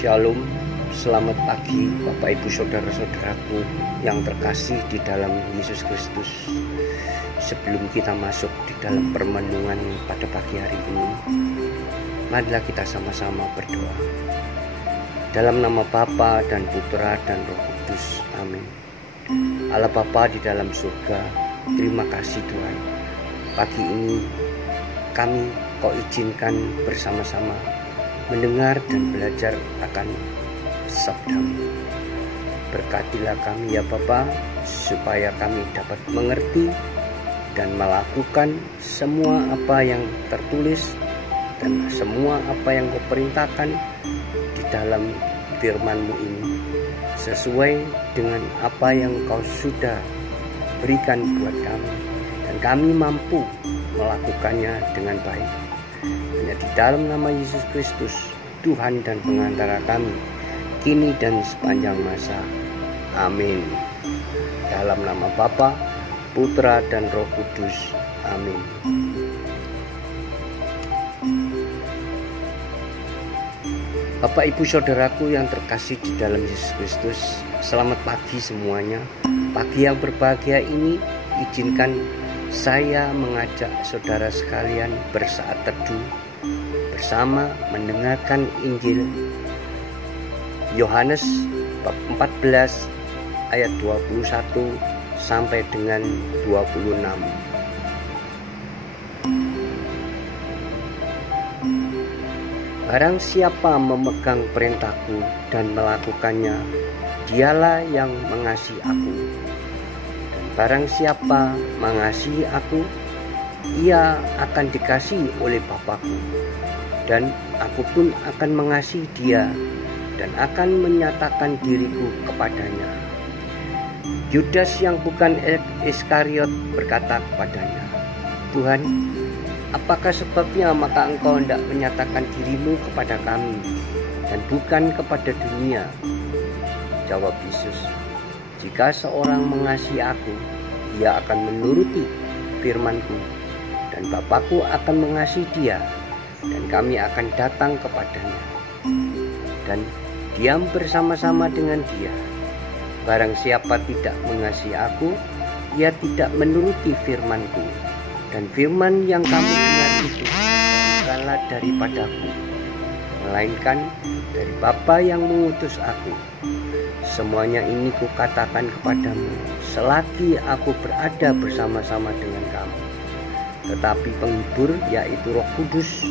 Shalom, selamat pagi Bapak Ibu Saudara-saudaraku yang terkasih di dalam Yesus Kristus. Sebelum kita masuk di dalam permenungan pada pagi hari ini, marilah kita sama-sama berdoa. Dalam nama Bapa dan Putra dan Roh Kudus, amin. Allah Bapa di dalam surga, terima kasih Tuhan. Pagi ini kami Kau izinkan bersama-sama mendengar dan belajar akan sabda-Mu. Berkatilah kami ya Bapa, supaya kami dapat mengerti dan melakukan semua apa yang tertulis dan semua apa yang Kau perintahkan di dalam firman-Mu ini, sesuai dengan apa yang Kau sudah berikan buat kami, dan kami mampu melakukannya dengan baik. Hanya di dalam nama Yesus Kristus, Tuhan dan pengantara kami, kini dan sepanjang masa. Amin. Dalam nama Bapa, Putra dan Roh Kudus. Amin. Bapak Ibu Saudaraku yang terkasih di dalam Yesus Kristus, selamat pagi semuanya. Pagi yang berbahagia ini, izinkan saya mengajak saudara sekalian bersaat teduh bersama mendengarkan Injil Yohanes bab 14 ayat 21 sampai dengan 26. Barang siapa memegang perintahku dan melakukannya, dialah yang mengasihi aku. Dan barang siapa mengasihi aku, ia akan dikasihi oleh Bapa-Ku. Dan aku pun akan mengasihi dia dan akan menyatakan diriku kepadanya. Yudas yang bukan Iskariot berkata kepadanya, Tuhan, apakah sebabnya maka engkau hendak menyatakan dirimu kepada kami dan bukan kepada dunia? Jawab Yesus, jika seorang mengasihi aku, ia akan menuruti firman-Ku, dan Bapa-Ku akan mengasihi dia, dan kami akan datang kepadanya dan diam bersama-sama dengan dia. Barang siapa tidak mengasihi aku, ia tidak menuruti firman-Ku, dan firman yang kamu dengar itu bukanlah daripadaku, melainkan dari Bapa yang mengutus aku. Semuanya ini kukatakan kepadamu selagi aku berada bersama-sama dengan kamu. Tetapi penghibur, yaitu Roh Kudus,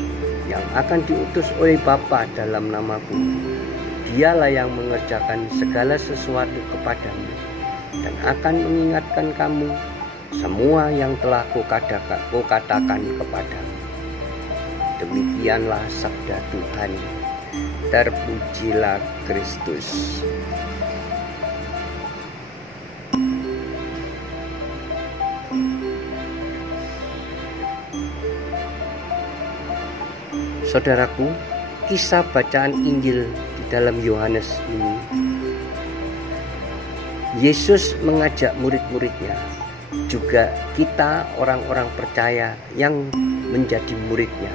yang akan diutus oleh Bapa dalam namaku, dialah yang mengerjakan segala sesuatu kepadamu dan akan mengingatkan kamu semua yang telah kukatakan kepadamu. Demikianlah sabda Tuhan. Terpujilah Kristus. Saudaraku, kisah bacaan Injil di dalam Yohanes ini, Yesus mengajak murid-muridnya, juga kita orang-orang percaya yang menjadi muridnya,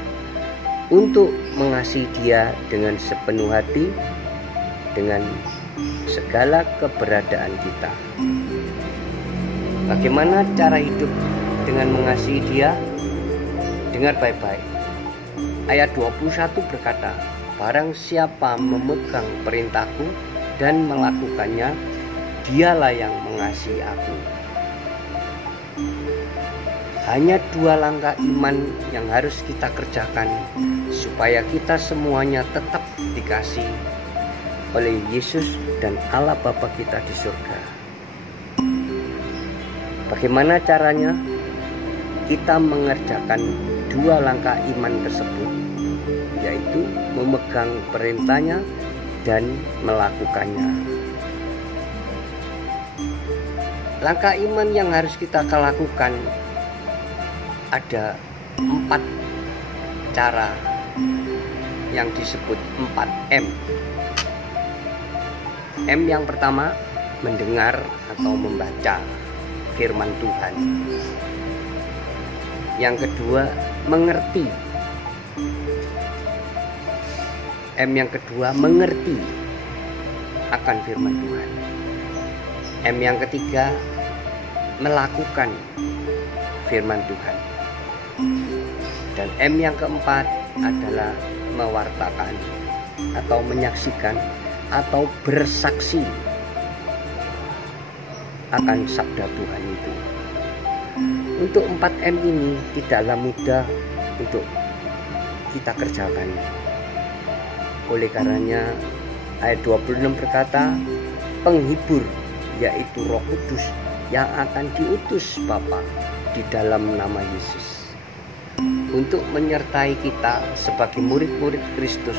untuk mengasihi Dia dengan sepenuh hati, dengan segala keberadaan kita. Bagaimana cara hidup dengan mengasihi Dia? Dengar baik-baik. Ayat 21 berkata, barang siapa memegang perintahku dan melakukannya, dialah yang mengasihi aku. Hanya dua langkah iman yang harus kita kerjakan supaya kita semuanya tetap dikasihi oleh Yesus dan Allah Bapa kita di surga. Bagaimana caranya? Kita mengerjakan dua langkah iman tersebut, yaitu memegang perintahnya dan melakukannya. Langkah iman yang harus kita lakukan ada 4 cara yang disebut 4M. M yang pertama, mendengar atau membaca firman Tuhan. Yang kedua, mengerti. M yang kedua, mengerti akan firman Tuhan. M yang ketiga, melakukan firman Tuhan. Dan M yang keempat adalah mewartakan atau menyaksikan atau bersaksi akan sabda Tuhan itu. Untuk 4M ini tidaklah mudah untuk kita kerjakan. Oleh karenanya ayat 26 berkata, penghibur yaitu Roh Kudus yang akan diutus Bapa di dalam nama Yesus untuk menyertai kita sebagai murid-murid Kristus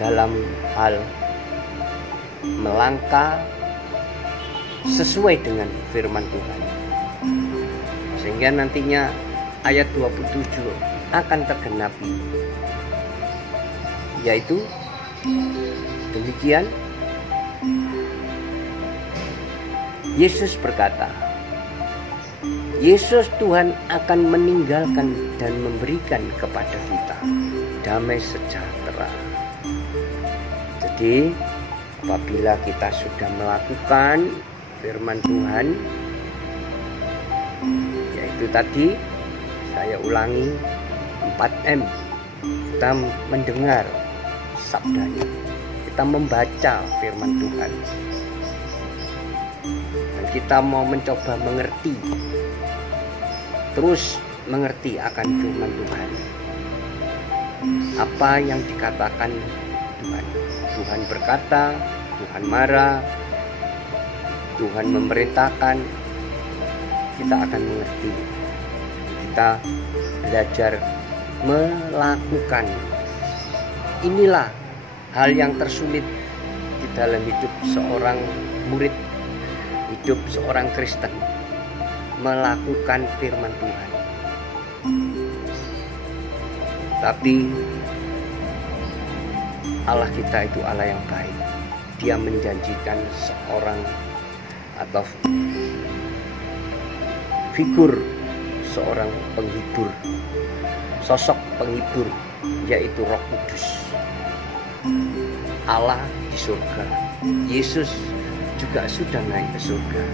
dalam hal melangkah sesuai dengan firman Tuhan, sehingga nantinya ayat 27 akan tergenapi, yaitu demikian. Yesus berkata, Yesus Tuhan akan meninggalkan dan memberikan kepada kita damai sejahtera. Jadi apabila kita sudah melakukan firman Tuhan, yaitu tadi saya ulangi 4M, kita mendengar sabdanya, kita membaca firman Tuhan, dan kita mau mencoba mengerti, terus mengerti akan firman Tuhan, apa yang dikatakan Tuhan. Tuhan berkata, Tuhan marah, Tuhan memerintahkan, kita akan mengerti. Kita belajar melakukan. Inilah hal yang tersulit di dalam hidup seorang murid, hidup seorang Kristen, melakukan firman Tuhan. Tapi Allah kita itu Allah yang baik. Dia menjanjikan seorang atau figur seorang penghibur, sosok penghibur, yaitu Roh Kudus. Allah di surga, Yesus juga sudah naik ke surga.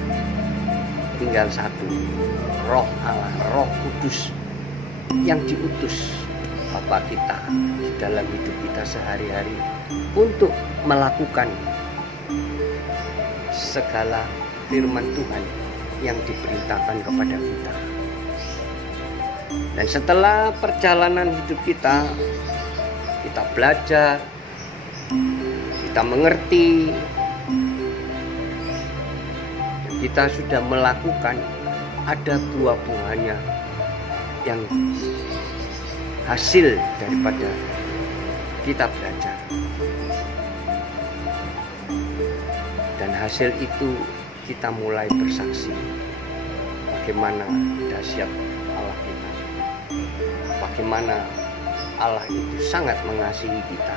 Tinggal satu, Roh Allah, Roh Kudus yang diutus Bapa kita di dalam hidup kita sehari-hari untuk melakukan segala firman Tuhan yang diperintahkan kepada kita. Dan setelah perjalanan hidup kita belajar, kita mengerti, kita sudah melakukan, ada buah-buahnya yang hasil daripada kita belajar. Dan hasil itu kita mulai bersaksi bagaimana dahsyat Allah kita, bagaimana Allah itu sangat mengasihi kita.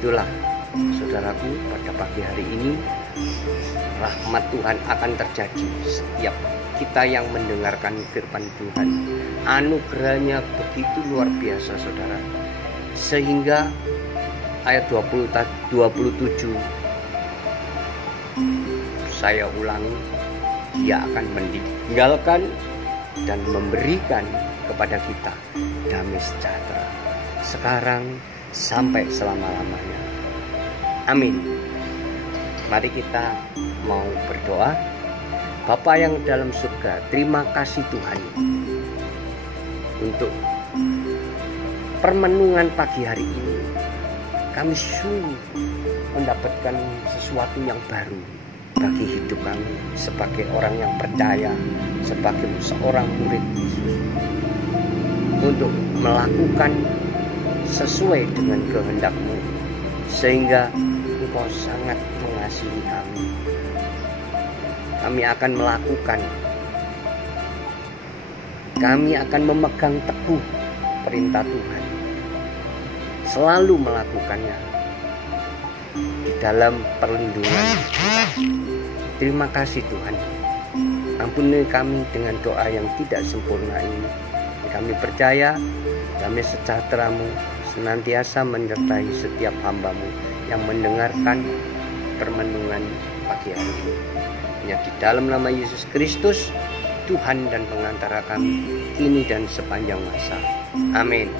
Itulah saudaraku, pada pagi hari ini rahmat Tuhan akan terjadi setiap kita yang mendengarkan firman Tuhan. Anugerahnya begitu luar biasa saudara, sehingga ayat 27 saya ulangi, Dia akan meninggalkan dan memberikan kepada kita damai sejahtera sekarang sampai selama-lamanya. Amin. Mari kita mau berdoa. Bapa yang dalam surga, terima kasih Tuhan untuk permenungan pagi hari ini. Kami sungguh mendapatkan sesuatu yang baru bagi hidup kami sebagai orang yang percaya, sebagai seorang murid Yesus, untuk melakukan sesuai dengan kehendak-Mu, sehingga Engkau sangat mengasihi kami. Kami akan melakukan, kami akan memegang teguh perintah Tuhan, selalu melakukannya di dalam perlindungan kita. Terima kasih Tuhan. Ampuni kami dengan doa yang tidak sempurna ini. Kami percaya damai sejahtera-Mu senantiasa menyertai setiap hamba-Mu yang mendengarkan permenungan pagi hari ini. Hanya di dalam nama Yesus Kristus, Tuhan dan pengantara kami, kini dan sepanjang masa. Amin.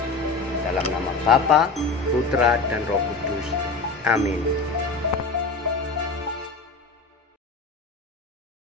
Dalam nama Bapa, Putra, dan Roh Kudus. Amin.